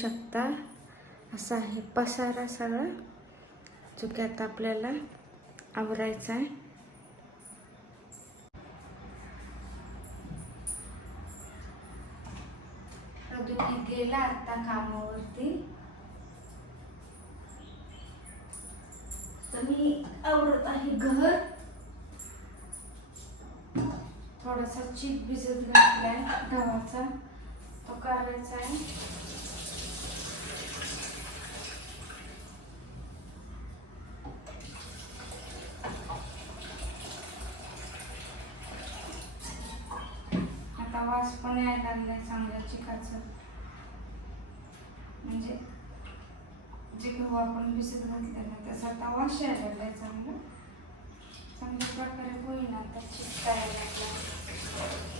शकता असा आहे पसारा सगळा, जो की आता आपल्याला आवरायचा आहे. प्रदूषण गेला आता कामावरती, तर मी आवरत आहे घर. थोडासा चीक भिजत घातलाय गव्हाचा, तो करायचा आहे. आता वास पण यायला लागलाय चांगल्या चिकाचा, म्हणजे जे गहू आपण भिजत घातलेला त्याचा आता वास यायला लागलाय चांगल्या प्रकारे होईना. आता चिक करायला लागला.